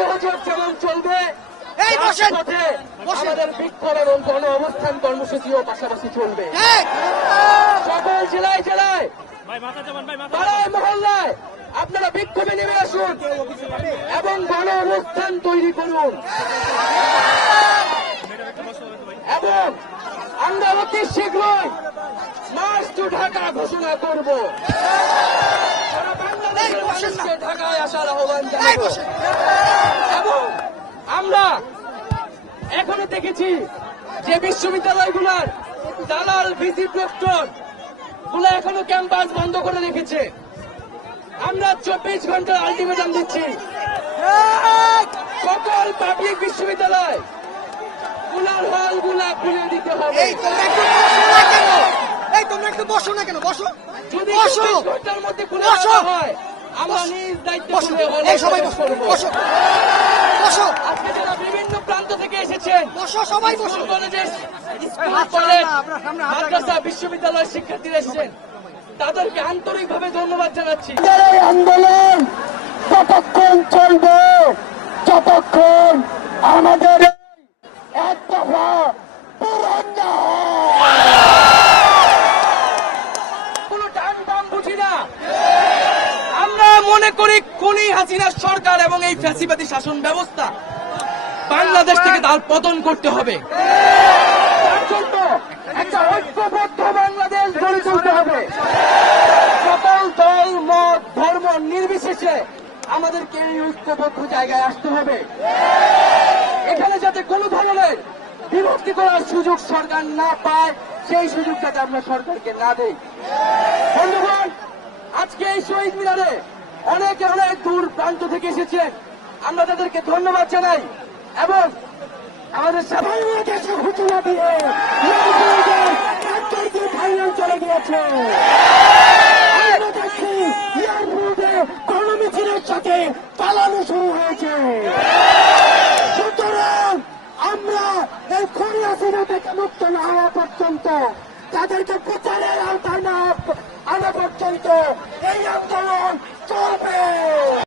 অসহযোগ যেমন চলবে, পথে আমাদের বিক্ষোভ এবং গণ অবস্থান কর্মসূচিও পাশাপাশি চলবে। সকল জেলায় জেলায়, পাড়ায় মহল্লায় আপনারা বিক্ষোভে নেমে আসুন এবং গণ অবস্থান তৈরি করুন। এবং আমরা অতি শীঘ্রই মার্চ টু ঢাকা ঘোষণা করব। সারা বাংলাদেশের মানুষকে ঢাকায় আসার আহ্বান জানাবো। এবং আমরা এখনো দেখেছি যে বিশ্ববিদ্যালয়গুলোর দালাল ভিসি প্রক্টর গুলো এখনো ক্যাম্পাস বন্ধ করে রেখেছে। আমরা 24 ঘন্টার আলটিমেটাম দিচ্ছি, সকল পাবলিক বিশ্ববিদ্যালয় গুলার হল গুলা খুলে দিতে হবে। তোমরা একটু বসো না কেন? বসো, যদি বসো। 24 ঘন্টার মধ্যে খুলে দেওয়া হয়, আমরা নিজ দায়িত্ব সবাই বসো, বসো, বসো, আপনি যারা বিভিন্ন প্রান্ত থেকে এসেছেন, বসো, সবাই বসো। স্কুল কলেজের কলেজ মাদ্রাসা বিশ্ববিদ্যালয়ের শিক্ষার্থীরা এসেছেন, তাদেরকে আন্তরিকভাবে ধন্যবাদ জানাচ্ছি। এই আন্দোলন ততক্ষণ চলবে যতক্ষণ আমাদের এক দফা পূরণ না হয়। কোনো টান বাম বুঝি না। আমরা মনে করি খুনি হাসিনার সরকার এবং এই ফ্যাসিবাদী শাসন ব্যবস্থা বাংলাদেশ থেকে তার পতন করতে হবে। তার জন্য একটা ঐক্যবদ্ধ বাংলাদেশ গড়ে তুলতে হবে। সকল দল মত ধর্ম নির্বিশেষে আমাদেরকে এই ঐক্যবদ্ধ জায়গায় আসতে হবে। এখানে যাতে কোনো ধরনের বিভক্তি করার সুযোগ সরকার না পায়, সেই সুযোগ যাতে আমরা সরকারকে না দেই। বন্ধুগণ, আজকে এই শহীদ মিনারে অনেকে অনেক দূর প্রান্ত থেকে এসেছেন, আমরা তাদেরকে ধন্যবাদ জানাই। এবং আমাদের বাংলাদেশে ঘোষণা দিয়ে ফাইনাল চলে গিয়েছে। আমরা দেখছি এয়ারপোর্টে গণমিছিলের সাথে পালানো শুরু হয়েছে। সুতরাং আমরা এই খুনি হাসিনা থেকে মুক্ত না হওয়া পর্যন্ত, তাদেরকে বিচারের আওতায় না আনা পর্যন্ত এই আন্দোলন চলবে।